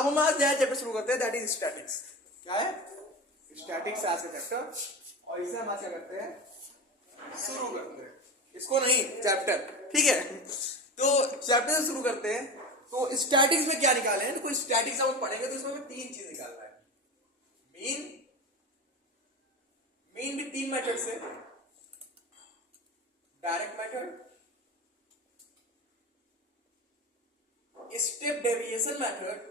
अब हम आज नया चैप्टर शुरू करते हैं, दैट इज स्टैटिक्स। क्या है? स्टैटिक्स आज का चैप्टर, और इसे हम आज क्या करते हैं, शुरू करते हैं, इसको नहीं चैप्टर, ठीक है। तो चैप्टर शुरू करते हैं। तो स्टैटिक्स में क्या निकाले हैं, तो स्टैटिक्स हम पढ़ेंगे तो इसमें 3 चीज निकालना है। मीन भी 3 मेथड से, direct method, step deviation method,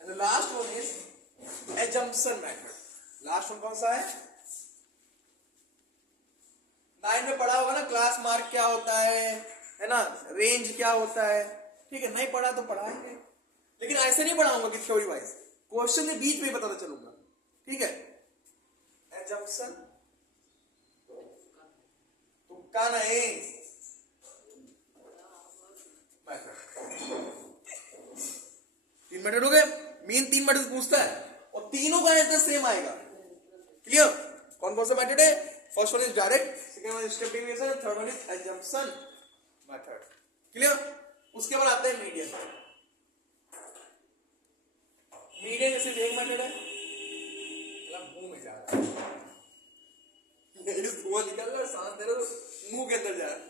and the last one is assumption method. Last one कौन सा है? 9 में पढ़ा होगा ना, क्लास मार्क क्या होता है ना, रेंज क्या होता है, ठीक है। नहीं पढ़ा तो पढ़ाएंगे, लेकिन ऐसे नहीं पढ़ाऊंगा कि थ्योरी वाइज, क्वेश्चन के बीच में ही बताता चलूंगा, ठीक है। एजम्पशन, तुक्का नहीं, तीन मेथड हो गए। मीन 3 मेथड पूछता है और तीनों का आंसर सेम आएगा। क्लियर? कौन कौन सा मेथड है? First one is direct, second one is step deviation, third one is assumption method. Clear? उसके बाद आता है मीडियन। मीडियन सिर्फ एक मेथड है, मुंह में जा रहा है, धुआं निकल रहा है, सांस दे रहे हो, मुंह के अंदर जा रहा है,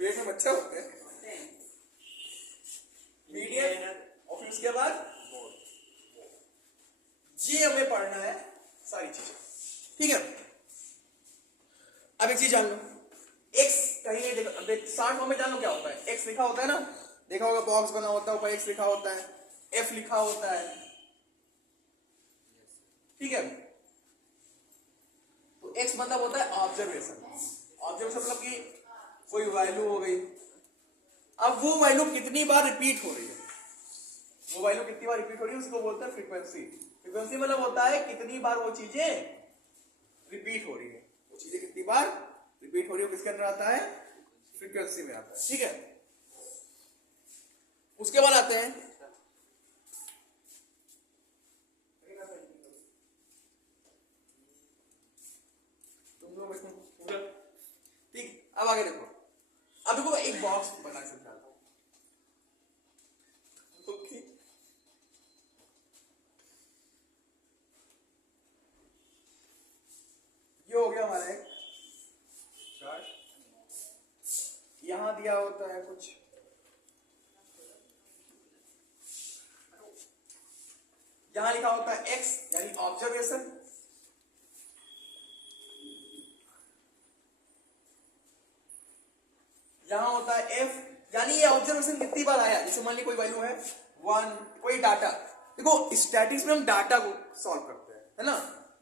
पेट में मच्छर होते हैं। मीडियन, और फिर उसके बाद ये हमें पढ़ना है सारी चीजें, ठीक है। अब एक चीज जान लो, एक्स कहीं नहीं देखा, शॉर्ट फॉर्म में जान लो क्या होता है। एक्स लिखा होता है ना, देखा होगा बॉक्स बना होता है, ऊपर एक्स लिखा होता है, एफ लिखा होता है, ठीक है। तो एक्स मतलब होता है ऑब्जर्वेशन। ऑब्जर्वेशन मतलब कि कोई वैल्यू हो गई, अब वो वैल्यू कितनी बार रिपीट हो रही है, वो वैल्यू कितनी बार रिपीट हो रही है उसको बोलते हैं फ्रीक्वेंसी। फ्रीक्वेंसी मतलब होता है कितनी बार वो चीजें रिपीट हो रही है, वो चीजें कितनी बार रिपीट हो रही है, किसके अंदर आता है? फ्रीक्वेंसी में आता है, ठीक है। उसके बाद आते हैं तुम लोग, ठीक। अब आगे देखो, अब देखो एक बॉक्स बना सकता हूं, ये हो गया हमारा एक चार्ट। यहां दिया होता है कुछ, यहां लिखा होता है एक्स यानी ऑब्जर्वेशन, यहां होता है एफ यानी ये ऑब्जर्वेशन कितनी बार आया। जैसे मान ली कोई वैल्यू है 1, कोई डाटा, देखो स्टैटिक्स में हम डाटा को सॉल्व करते हैं, है ना,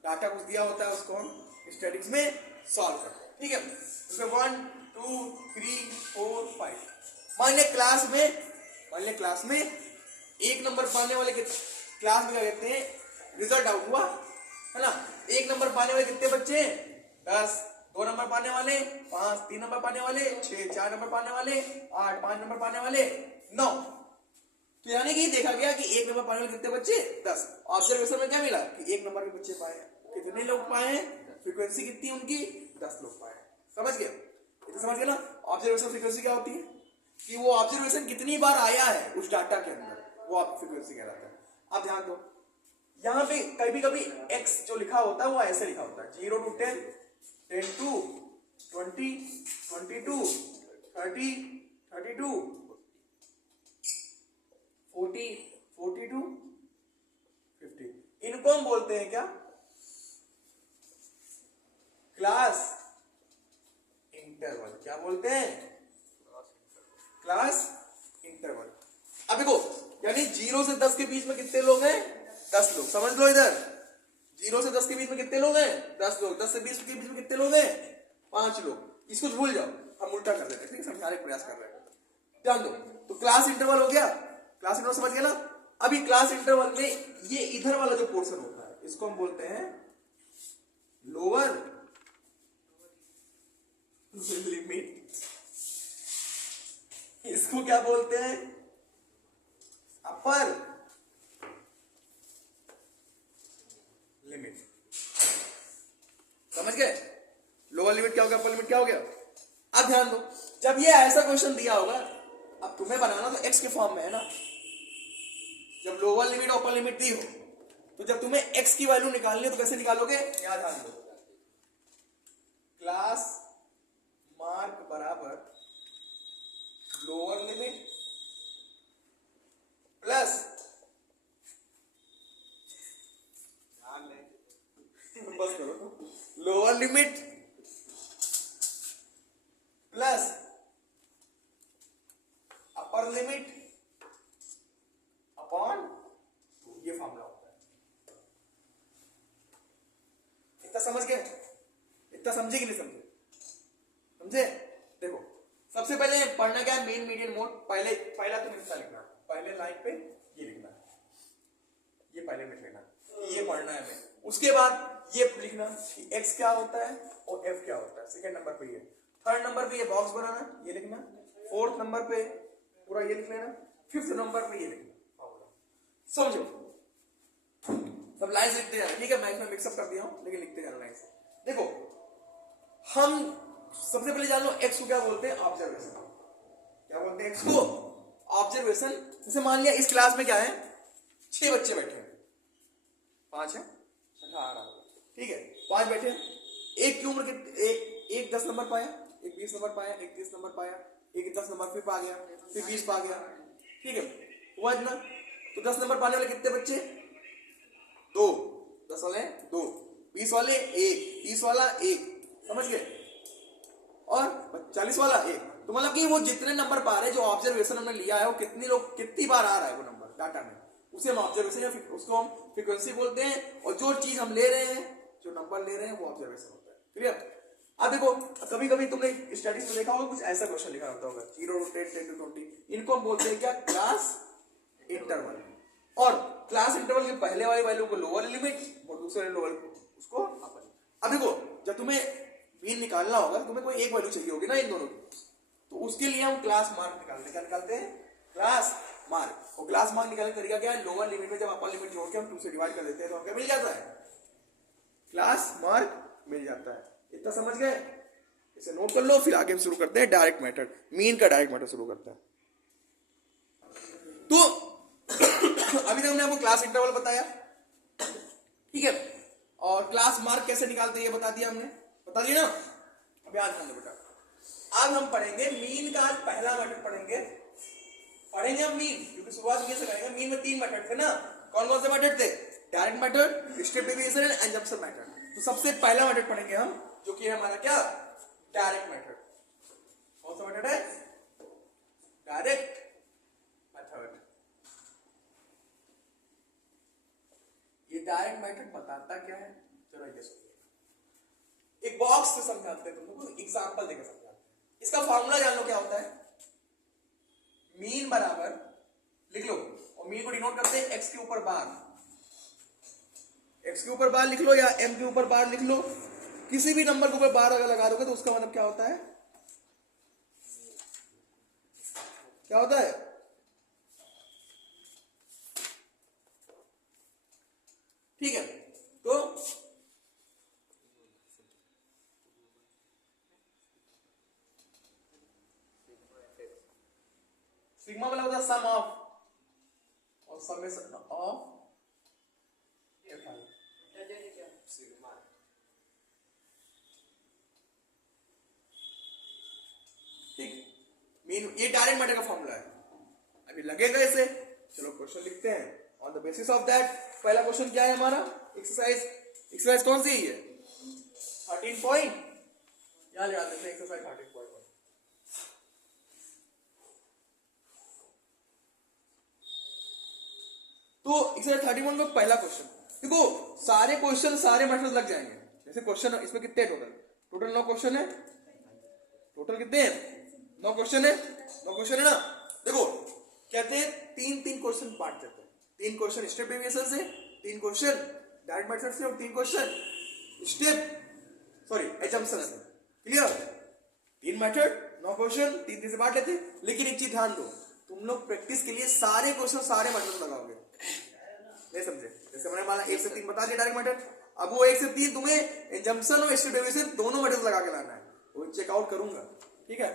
डाटा कुछ दिया होता है उसको हम स्टैटिक्स में सॉल्व करते हैं, ठीक है। उसमें 1 2 3 4 5, मान लिया क्लास में 1 नंबर पाने वाले के क्लास में क्या कहते हैं, रिजल्ट आउट हुआ, है ना। 1 नंबर पाने वाले कितने बच्चे हैं? 10। 2 नंबर पाने वाले 5, 3 नंबर पाने वाले 6, 4 नंबर पाने वाले 8, 5 नंबर पाने वाले 9। तो यानी कि देखा गया कि 1 नंबर पाने वाले कितने बच्चे? 10। ऑब्जर्वेशन में क्या मिला कि 1 नंबर के बच्चे पाए, कितने लोग पाए, फ्रीक्वेंसी कितनी उनकी? 10 लोग पाए। समझ गया? इतना समझ गया ना। ऑब्जर्वेशन फ्रीक्वेंसी क्या होती है कि वो ऑब्जर्वेशन कितनी बार आया है उस डाटा के अंदर, वो आप फ्रीक्वेंसी कहलाता है। आप ध्यान दो, यहां पे कभी कभी x जो लिखा होता है वो ऐसे लिखा होता है 0 to 10, 10 to 20, 22, 30, 32, 40, 42, 50। इनको हम बोलते हैं क्या? Class interval. क्या बोलते हैं? Class interval. अब देखो, यानी 0 से 10 के बीच में कितने लोग हैं? 10 लोग। समझ लो इधर, 0 से 10 के बीच में कितने लोग हैं? 10 लोग। 10 से 20 के बीच में कितने लोग हैं? 5 लोग। इसको भूल जाओ, हम उल्टा कर देते हैं, ठीक है, समझाने का प्रयास कर रहे हैं। ध्यान दो, तो क्लास इंटरवल हो गया, क्लास इंटरवल समझ गया ना। अभी क्लास इंटरवल में ये इधर वाला जो पोर्शन होता है इसको हम बोलते हैं लोअर लिमिट। इसको क्या बोलते हैं? Upper limit. समझ गए? लोअर लिमिट क्या हो गया, अपर लिमिट क्या हो गया? अब ध्यान दो, जब ये ऐसा क्वेश्चन दिया होगा, अब तुम्हें बनाना तो एक्स के फॉर्म में है ना, जब लोअर लिमिट अपर लिमिट दी हो, तो जब तुम्हें एक्स की वैल्यू निकालनी हो तो कैसे निकालोगे, याद ध्यान दो, क्लास मार्क बराबर लोअर लिमिट प्लस बस करो, lower limit plus upper limit upon, ये फॉर्मूला होता है। इतना समझ गए, इतना समझे कि नहीं समझे, समझे। देखो सबसे पहले पढ़ना क्या है, मेन मीडियन मोड। पहला तो हिस्सा लिखना, पहले लाइन पे ये लिखना, ये पहले लिख लेना, ये पढ़ना है हमें। उसके बाद ये लिखना कि x क्या होता है और f क्या होता है, सेकंड नंबर पे ये। थर्ड नंबर पे ये बॉक्स बनाना, ये लिखना। फोर्थ नंबर पे पूरा ये लिख लेना। फिफ्थ नंबर पे ये लिखना, समझो। सब लाइन्स लिखते जाना, ठीक है। मैं इसमें मिक्सअप कर दिया हूं, लेकिन लिखते जाना लाइन्स। देखो हम सबसे पहले जान लो x को क्या बोलते हैं, ऑब्जर्वेशन। क्या बोलते हैं x को, ऑब्जर्वेशन। जैसे मान लिया इस क्लास में क्या है, 6 बच्चे बैठे हैं, 5 है, छठा आ रहा है, ठीक है, 5 बैठे हैं। एक की उम्र एक 10 नंबर पाया, एक 20 नंबर पाया, एक 30 नंबर पाया, एक 10 नंबर फिर पा गया, फिर 20 पा गया, ठीक है, हुआ इतना। तो 10 नंबर पाने वाले कितने बच्चे, 2, 10 वाले 2, 20 वाले 1, 30 वाला 1, समझ गए, और 40 वाला 1। तो मतलब कि वो जितने नंबर पा रहे हैं, जो ऑब्जर्वेशन हमने लिया है, वो कितनी बार आ रहा है वो नंबर डाटा में, उसे हम ऑब्जर्वेशन या उसको हम फ्रीक्वेंसी बोलते हैं। और जो चीज हम ले रहे हैं, जो नंबर ले रहे हैं, वो ऑब्जर्वेशन होता है। क्लियर। अब देखो कभी कभी तुमने स्टडीज में देखा होगा, कुछ ऐसा क्वेश्चन लिखा होता होगा 0 to 10, 10 to 20, इनको हम बोलते हैं क्या, क्लास इंटरवल। और क्लास इंटरवल के पहले वाली वैल्यू को लोअर लिमिट और दूसरे लोअर उसको अपर। अब देखो जब तुम्हें मीन निकालना होगा, तुम्हें कोई एक वैल्यू चाहिए होगी ना इन दोनों की, तो उसके लिए हम क्लास मार्क निकालते हैं। क्या निकालते हैं, क्लास मार्क। और क्लास मार्क निकालने का तरीका क्या है, लोअर लिमिट में जब अपर लिमिट जोड़ के हम 2 से डिवाइड कर देते हैं, तो हमें मिल जाता है, क्लास मार्क मिल जाता है। इतना समझ गए, इसे नोट कर लो। फिर आगे हम शुरू करते हैं डायरेक्ट मेथड, मीन का डायरेक्ट मेथड शुरू करते हैं। तो अभी तक हमने आपको क्लास इंटरवल बताया, ठीक है, और क्लास मार्क कैसे निकालते हैं ये बता दिया हमने, बता दिया ना। अब याद रखना बेटा, आज हम पढ़ेंगे मीन का पहला मेथड पढ़ेंगे हम मीन, क्योंकि शुरुआत में से करेंगे। मीन में 3 मेथड थे ना, कौन कौन से मेथड थे, direct method, step deviation and assumption method. तो सबसे पहला मेथड पढ़ेंगे हम, जो कि है हमारा क्या, डायरेक्ट मेथड। कौन सा मेथड है, डायरेक्ट मेथड। ये डायरेक्ट मेथड बताता क्या है, चलो ये सुनिए। एक बॉक्स से समझाते हैं, तुम लोगों को एग्जांपल देकर समझाते हैं। इसका फार्मूला जान लो क्या होता है, मीन बराबर लिख लो, और मीन को डिनोट करते हैं एक्स के ऊपर बार, एक्स के ऊपर बार लिख लो, या एम के ऊपर बार लिख लो। किसी भी नंबर के ऊपर बार अगर लगा दोगे तो उसका मतलब क्या होता है, क्या होता है, ठीक है। तो सिग्मा मतलब होता है सम ऑफ, और समेशन ऑफ सिग्मा। ठीक, मीन ये डायरेक्ट मेथड का फॉर्मूला है। अभी लगेगा इसे, चलो क्वेश्चन लिखते हैं। On the basis of that, पहला क्वेश्चन क्या है हमारा, एक्सरसाइज कौन सी है, 13 पॉइंट, याद रखते हैं एक्सरसाइज 13.1। तो एक्सरसाइज 31 में पहला क्वेश्चन देखो, सारे क्वेश्चन सारे मेथड लग जाएंगे। जैसे क्वेश्चन इसमें कितने टोटल 9 क्वेश्चन है, टोटल कितने हैं, 9 क्वेश्चन है, 9 क्वेश्चन है ना। देखो कहते हैं 3 क्वेश्चन पार्ट देते हैं, 3 क्वेश्चन स्टेप डेविएशन से, 3 क्वेश्चन डायरेक्ट मेथड से, और 3 क्वेश्चन एजम्पशन से। क्लियर, 3 मेथड 9 क्वेश्चन 3 से बांट लेते। लेकिन एक चीज ध्यान दो, तुम लोग प्रैक्टिस के लिए सारे क्वेश्चन सारे मेथड लगाओगे, नहीं समझे। जैसे मैंने माना 1 से 3 बता दिया डायरेक्ट मेथड, अब वो 1 से 3 तुम्हें एजम्पशन और स्टेप डेविएशन दोनों मेथड लगा के लाना है, वो चेकआउट करूंगा, ठीक है,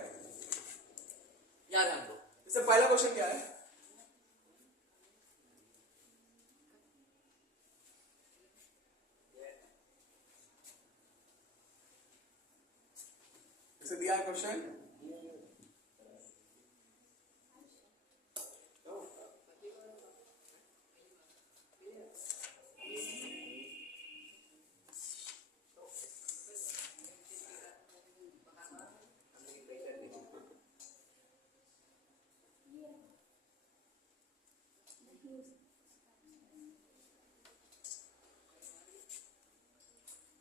यहां ध्यान दो। इससे पहला क्वेश्चन क्या है, इसे दिया है क्वेश्चन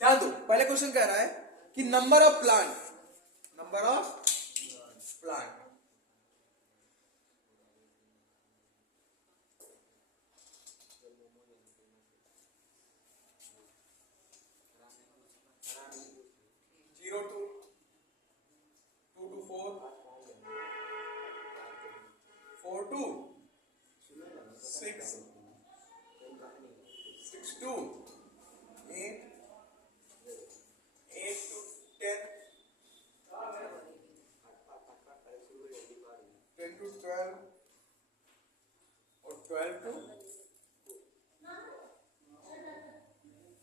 ध्यान दो। पहले क्वेश्चन कह रहा है कि number of plant 0 to 2 to 4 4 to 6 6 to 8 8 to 10 10 to 12 और 12 to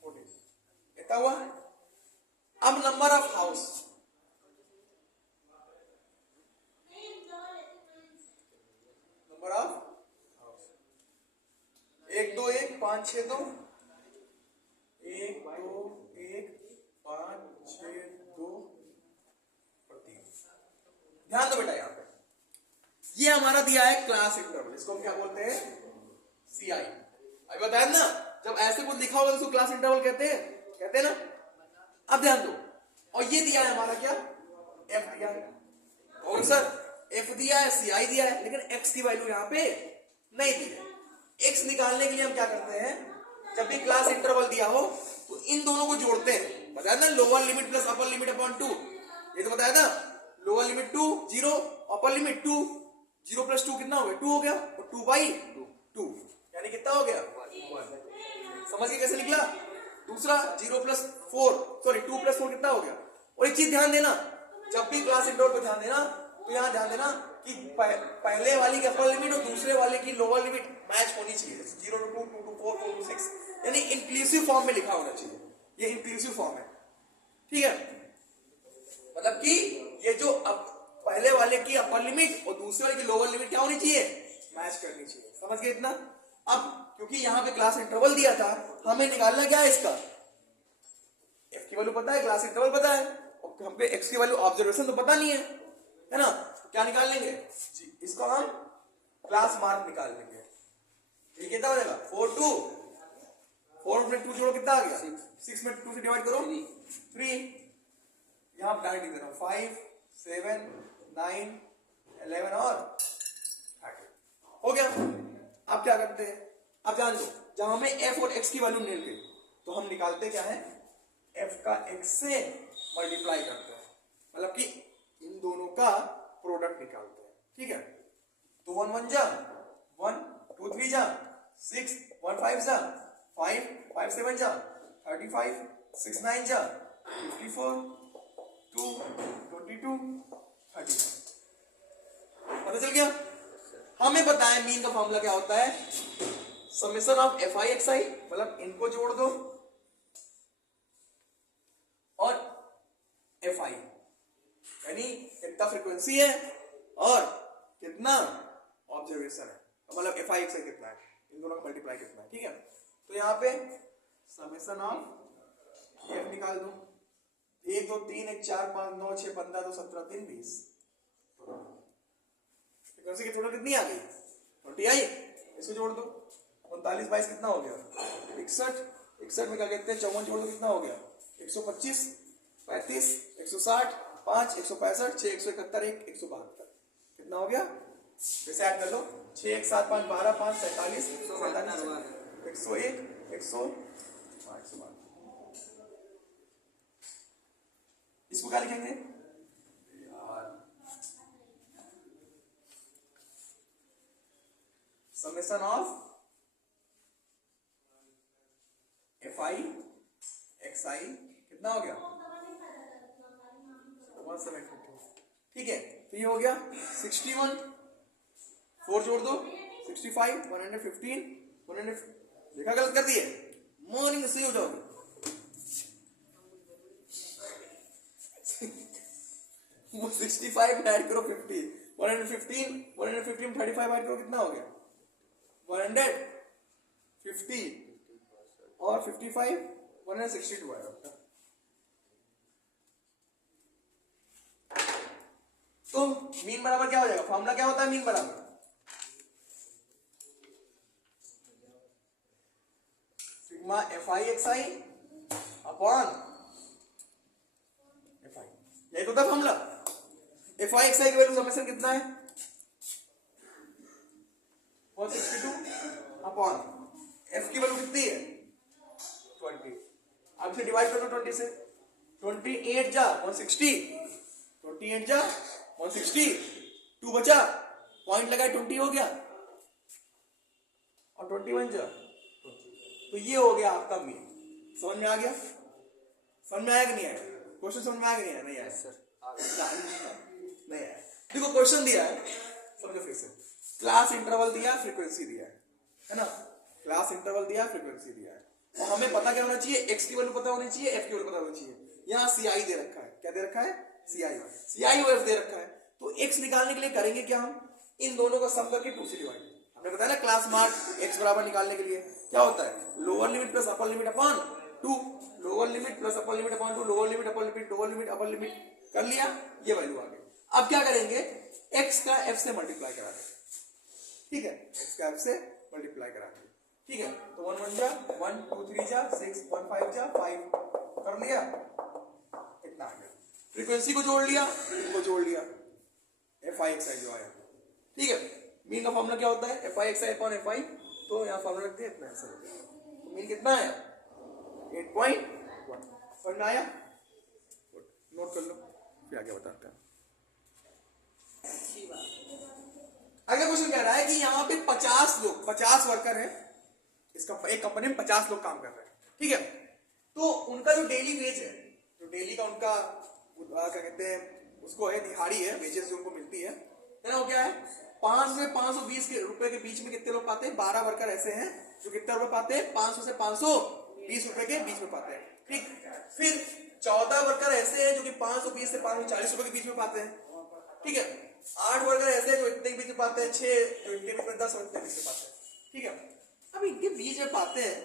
14 इतना हुआ। अब number of house, number of house 1 2 1 5 6 2 1 2 1 5 6 2 और 3। ध्यान दो बेटा, यहां पे ये हमारा दिया है क्लास इंटरवल, इसको हम क्या बोलते हैं, सीआई। अभी बताया ना, जब ऐसे कुछ लिखा होगा तो उसको क्लास इंटरवल कहते हैं ना। अब ध्यान दो, और ये दिया है हमारा क्या, एफ दिया है, और सर एफ दिया है, सीआई दिया है, लेकिन एक्स की वैल्यू यहां पे नहीं दी है। एक्स निकालने के लिए हम क्या करते हैं, जब भी क्लास इंटरवल दिया हो तो इन दोनों को जोड़ते हैं। बताया ना, lower limit plus upper limit upon 2, ये तो बताया ना। Lower limit 2 0, upper limit 2 0 plus 2 कितना हो गया, 2 हो गया, और 2 बाई 2 यानी कितना हो गया, 1। समझिए कैसे निकला। दूसरा 0 प्लस 4 सॉरी 2 प्लस 4 कितना हो गया। और एक चीज ध्यान देना, जब भी क्लास इंटरवल पे ध्यान देना तो यहां ध्यान देना कि पहले वाली की अपर लिमिट और दूसरे वाले की लोअर लिमिट मैच होनी चाहिए। 0 to 2 2 to 4 4 to 6 यानी इंक्लूसिव फॉर्म में लिखा होना चाहिए। ये इंक्लूसिव फॉर्म है, ठीक है। मतलब कि ये जो अब पहले वाले की अपर लिमिट और दूसरे वाले की लोअर लिमिट क्या होनी चाहिए, मैच करनी चाहिए। समझ गए इतना। अब क्योंकि यहां पे क्लास इंटरवल दिया था, हमें निकालना क्या है, इसका एफ की वैल्यू पता है, क्लास इंटरवल पता है, और हमको एक्स की वैल्यू ऑब्जर्वेशन तो पता नहीं है ना। क्या निकाल लेंगे जी, इसको हम क्लास मार्क निकाल लेंगे। ये कितना हो जाएगा, 4 2 4 में 2 जोड़ो कितना आ गया, 6 में 2 से डिवाइड करो 3। यहां डायरेक्ट लिख दे रहा हूं, 5 7 9 11 और 30 हो गया। अब क्या करते हैं, अब जान लो, जब हमें एफ और एक्स की वैल्यू मिल गई तो हम निकालते क्या है, एफ का एक्स से मल्टीप्लाई करते हैं, मतलब कि इन दोनों का प्रोडक्ट निकालते हैं, ठीक है। तो 1 1 जा 1 2 3 जा 6 1 5 जा 5 5 7 जा 35 6 9 जा 54 2 22 30। पता चल गया। हमें पता है मीन का फॉर्मूला क्या होता है, summation of F I X I, मतलब इनको जोड़ दो और एफ आई यानी कितना फ्रीक्वेंसी है और कितना ऑब्जर्वेशन है, मतलब एफ आई एक्स आई कितना है, इन दोनों का मल्टीप्लाई कितना है, ठीक है। तो यहाँ पे समेशन ऑफ एफ निकाल दो, 1 2 3 1 4 5 9 6 15 2 17 3 20। फ्रीक्वेंसी की थोड़ा कितनी आ गई, 20 आई, इसको जोड़ दो 39 22 कितना हो गया, 61 61 में क्या कहते हैं 54 जोड़ दो कितना हो गया, 125 35 160 5 165 6 171 1 172 कितना हो गया, वैसे ऐड कर लो 6 1 7 5 12 5 47 101 100 इसको क्या लिखेंगे summation of F I X I कितना हो गया 172 ठीक है, तो ये हो गया 61, 4 जोड़ दो 65, 115, 100। देखा गलत कर दिए, मॉर्निंग सही हो जाओगे। 65 ऐड करो 50, 115, 115 35 ऐड करो, कितना हो गया 150 और 55 162 आया आपका। तो मीन बराबर क्या हो जाएगा, फॉर्मूला क्या होता है मीन बराबर, सिग्मा FI/XI अपॉन FI, यही तो था फॉर्मूला। FI/XI की वैल्यू समेशन कितना है 162 अपॉन F की वैल्यू कितनी है 20, अब से डिवाइड कर लो 20 से, 28 जा 160, 28 जा 160, 2 बचा, पॉइंट लगाए 20 हो गया और 21 जा, तो ये हो गया आपका मीन। समझ में आ गया, समझ में आया कि नहीं आया, क्वेश्चन समझ में आया कि नहीं आया, नहीं आया सर, नहीं आया। देखो क्वेश्चन दिया है, समझो फिर से, क्लास इंटरवल दिया, फ्रीक्वेंसी दिया है ना, क्लास इंटरवल दिया, फ्रीक्वेंसी दिया है, और हमें पता क्या होना चाहिए, x की वैल्यू पता होनी चाहिए, f की वैल्यू पता होनी चाहिए। यहाँ CI दे रखा है, क्या दे रखा है CI और f दे रखा है, तो x निकालने के लिए करेंगे क्या, हम इन दोनों का सम करके 2 से डिवाइड। हमने बताया ना क्लास मार्क x बराबर निकालने के लिए क्या होता है, lower limit plus upper limit upon 2, lower limit plus upper limit upon 2, lower limit upper limit, lower limit upper limit कर लिया, ये वैल्यू आ गई। अब क्या करेंगे, x का f से मल्टीप्लाई करा देंगे, ठीक है, x का f से मल्टीप्लाई करा देंगे, ठीक है, तो 1 1 जा 1, 2 3 जा 6, 1 5 जा 5 कर लिया, इतना आ गया। फ्रीक्वेंसी को जोड़ लिया, इनको जोड़ लिया, FI/XI जो आया, ठीक है। मीन का फॉर्मूला क्या होता है FI/XI अपॉन FI, तो यहाँ फॉर्मूला रखते हैं, इतना आंसर हो गया। तो मीन कितना आया 8.1, समझ में आया, नोट कर लो, फिर आगे बताते हैं। अगला क्वेश्चन कह रहा है कि यहाँ पे 50 लोग, 50 वर्कर है, इसका एक कंपनी में 50 लोग काम कर रहे हैं, ठीक है, तो उनका जो डेली वेज है, जो डेली का उनका क्या कहते हैं उसको है, दिहाड़ी है, वेजेस जो उनको मिलती है ना, वो क्या है 500 से 520 रुपए के बीच में कितने लोग पाते हैं, 12 वर्कर ऐसे हैं जो कितने रुपए पाते हैं 500 से 520 रुपए के बीच में पाते हैं, ठीक। फिर 14 वर्कर ऐसे हैं जो कि 520 से 540 रुपए के बीच में पाते हैं, ठीक है। 8 वर्कर ऐसे हैं जो इतने के बीच में पाते हैं, 6 जो इनके बीच में, 10 और इतने बीच में पाते हैं, ठीक है। अब इनके बीच में पाते हैं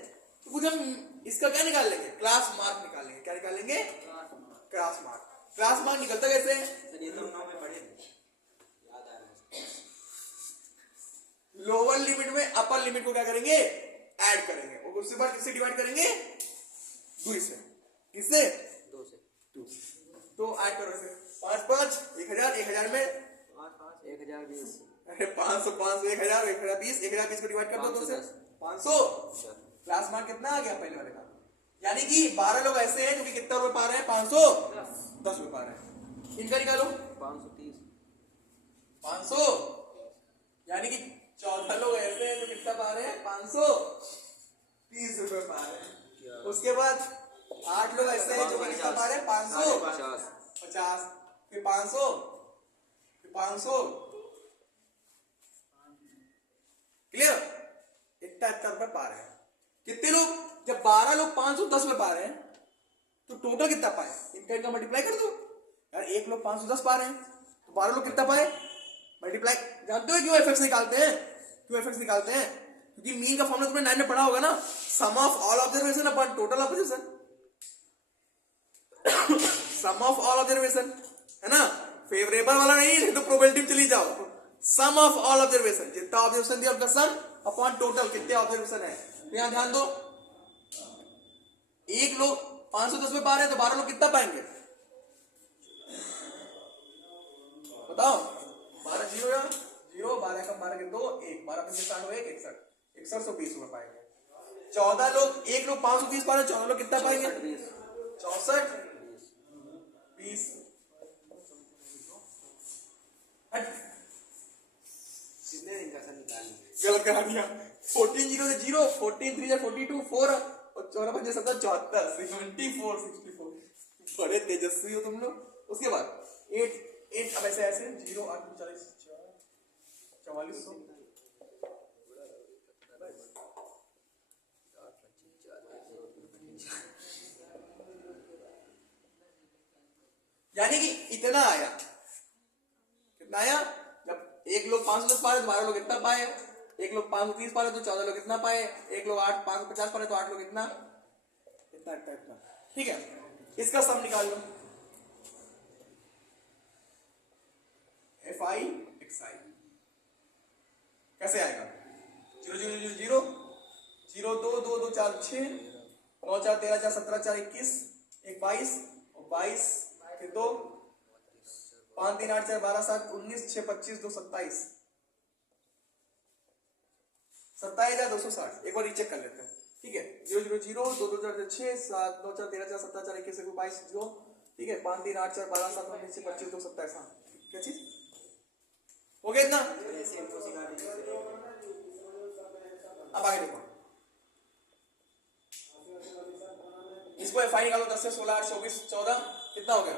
तो कुछ हम इसका क्या निकाल लेंगे, क्लास मार्क निकाल लेंगे, क्या निकाल लेंगे, क्लास मार्क। क्लास मार्क निकलता कैसे है, लोअर लिमिट में अपर लिमिट को क्या करेंगे, ऐड करेंगे, और उसके बाद किससे डिवाइड करेंगे, 2 से, किससे 2 से, तो ऐड करो इसे, 5 5 1000, 1000 में 1020, अरे 500 500 1000, 1020, 1020 को डिवाइड कर दो 2 से, 500। क्लास मार्क कितना आ गया पहले वाले का, यानी कि 12 लोग ऐसे हैं जो कि कितना रुपए पा रहे हैं, 510 रुपए पा रहे हैं, इनका निकालो 530, 500, यानी कि 14 लोग ऐसे हैं जो कितना पा रहे हैं, 530 रुपए पा रहे हैं। उसके बाद 8 लोग ऐसे हैं जो कि कितना पा रहे हैं, 550, फिर 500, फिर 500, क्लियर, इतना रुपए पा रहे हैं। कितने लोग, जब 12 लोग 510 रुपए पा रहे हैं तो टोटल कितना पाए, इनका मल्टीप्लाई कर दो यार, एक लोग 510 पा रहे हैं तो 12 लोग कितना पाए, मल्टीप्लाई। जानते हो क्यों एफएक्स निकालते हैं, क्यों एफएक्स निकालते हैं, क्योंकि मीन का फॉर्मूला तुमने 9 में पढ़ा होगा ना, sum of all observation upon total observation, sum of all observation है ना, फेवरेबल वाला नहीं तो प्रोबेबिलिटी चली जाओ, सम ऑफ ऑल ऑब्जर्वेशन, जितना ऑब्जर्वेशन दिया उनका सम अपॉन टोटल कितने ऑब्जर्वेशन है। तो यहां ध्यान दो, एक लोग 510 में पा रहे हैं तो 12 लोग कितना पाएंगे, बताओ, 12 जीरो या जीरो, 12 कम 12 के 2 1, 12 पंजे 60 1 61, 6120 रुपए पाएंगे। 14 लोग, एक लोग 520 पा रहे हैं, 14 लोग कितना पाएंगे, 64 20, कितने दिन का सर निकाल गलत करा दिया, 14 0 से 0, 14 3 से 42, 4 और 14 पंजे 70 74, 64 64, बड़े तेजस्वी हो तुम लोग। उसके बाद 8 8 अब ऐसे ऐसे 0 8 40 4400 यानी कि इतना आया। कितना आया? जब एक लोग 510 पा रहे तो 12 लोग इतना पाए, एक लोग 530 पा रहे तो 14 लोग इतना पाए, एक लोग 550 पा रहे तो 8 लोग इतना इतना इतना इतना। ठीक है, इसका सम निकाल लो। FI XI कैसे आएगा? 0 0 0 0 0 2 2 2 4 6 9 4 13 4 17 4 21 1 22 और 22 फिर 2 5 3 8 4 12 7 19 6 25 2 27 27,260। एक बार रीचेक कर लेते हैं। ठीक है, 0 0 0 2 2 4 6 7 9 4 13 4 17 4 21 22 0। ठीक है, 5 3 8 4 12 7 19 6 25 2 27। क्या चीज हो गया इतना? अब आगे देखो, इसको FI निकालो। 10 से 16 8 24 14 कितना हो गया?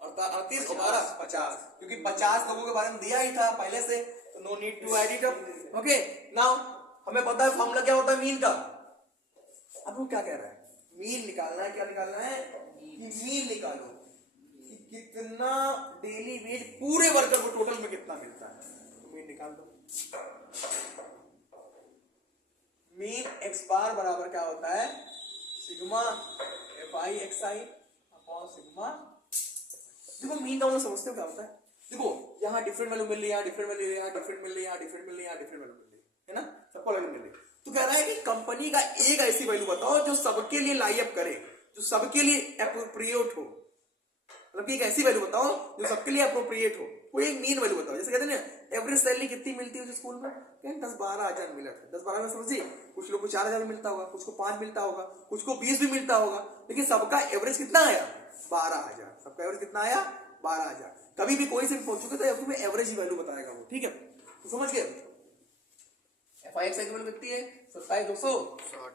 38 और 12 50, क्योंकि 50 लोगों के बारे में दिया ही था पहले से, तो no need to add it up. Okay, now हमें पता है फॉर्मूला क्या होता है मीन का। अब वो क्या कह रहा है? मीन निकालना है। क्या निकालना है? कि मीन निकालो कि कितना डेली वेट पूरे वर्कर को टोटल में कितना मिलता है। तो मीन निकाल दो। मीन x बार बराबर क्या होता है? Sigma FI XI upon sigma. देखो मीन का मतलब समझते हो क्या होता है? देखो यहाँ डिफरेंट वैल्यू मिल रही है, यहाँ डिफरेंट वैल्यू, यहाँ डिफरेंट मिल रही है, यहाँ डिफरेंट मिल रही है, यहाँ डिफरेंट वैल्यू मिल रही है ना, सबको अलग मिल रही है। तो कह रहा है कि कंपनी का एक ऐसी वैल्यू बताओ जो सबके लिए लाइअप करे, जो सबके लिए एप्रोप्रिएट हो। मतलब एक ऐसी वैल्यू बताओ जो सबके लिए एप्रोप्रिएट हो। कोई एक मीन वैल्यू बताओ। जैसे कहते हैं ना एवरेज सैलरी कितनी मिलती है स्कूल में? 10-12 हजार मिला था। 10-12 में समझिए, कुछ लोग को 4 हजार मिलता होगा, कुछ को 5 मिलता होगा, कुछ को 20 भी मिलता होगा, लेकिन सबका एवरेज कितना आया? 12 हजार। सबका एवरेज कितना आया? 12 हजार। कभी भी कोई से भी पहुंचोगे तो एवरेज ही वैल्यू बताएगा वो। ठीक है, तो समझ गए? FI XI की वैल्यू कितनी है? 27,260।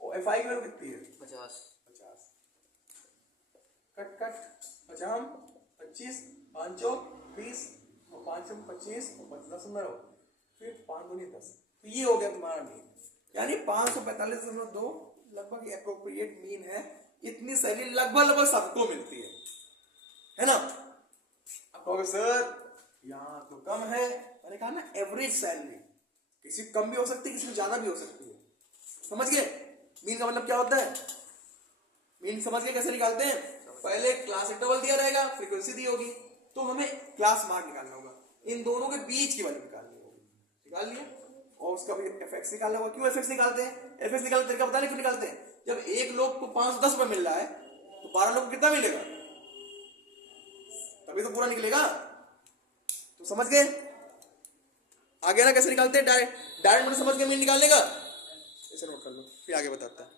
और FI की वैल्यू कितनी है? 50। कट कट 50 25 5 चौक 20 और 5 25 और 10 15 फिर 5 दूनी 10। तो ये हो गया तुम्हारा मीन, यानी 545.2 लगभग एप्रोप्रिएट मीन है। इतनी सैलरी लगभग सबको मिलती है ना। अब कहोगे सर यहाँ तो कम है। मैंने कहा ना एवरेज सैलरी, किसी कम भी हो सकती है, किसी में ज्यादा भी हो सकती है। समझ गए? मीन का मतलब क्या होता है? मीन समझ गए कैसे निकालते हैं? पहले क्लास इंटरवल दिया रहेगा, फ्रीक्वेंसी दी होगी, तो हमें क्लास मार्क निकालना होगा, इन दोनों के बीच की वैल्यू निकालनी होगी। निकाल लिया, और उसका भी FX निकालना होगा। क्यों FX निकालते हैं? FX निकालने का तरीका बताने क्यों निकालते हैं? जब एक लोग को 510 रुपए मिल रहा है तो 12 लोग को कितना मिलेगा? तभी तो पूरा निकलेगा। तो समझ गए? आगे ना कैसे निकालते हैं? डायरेक्ट मतलब समझ गए मीन निकालने का? इसे नोट कर लो, फिर आगे बताता है।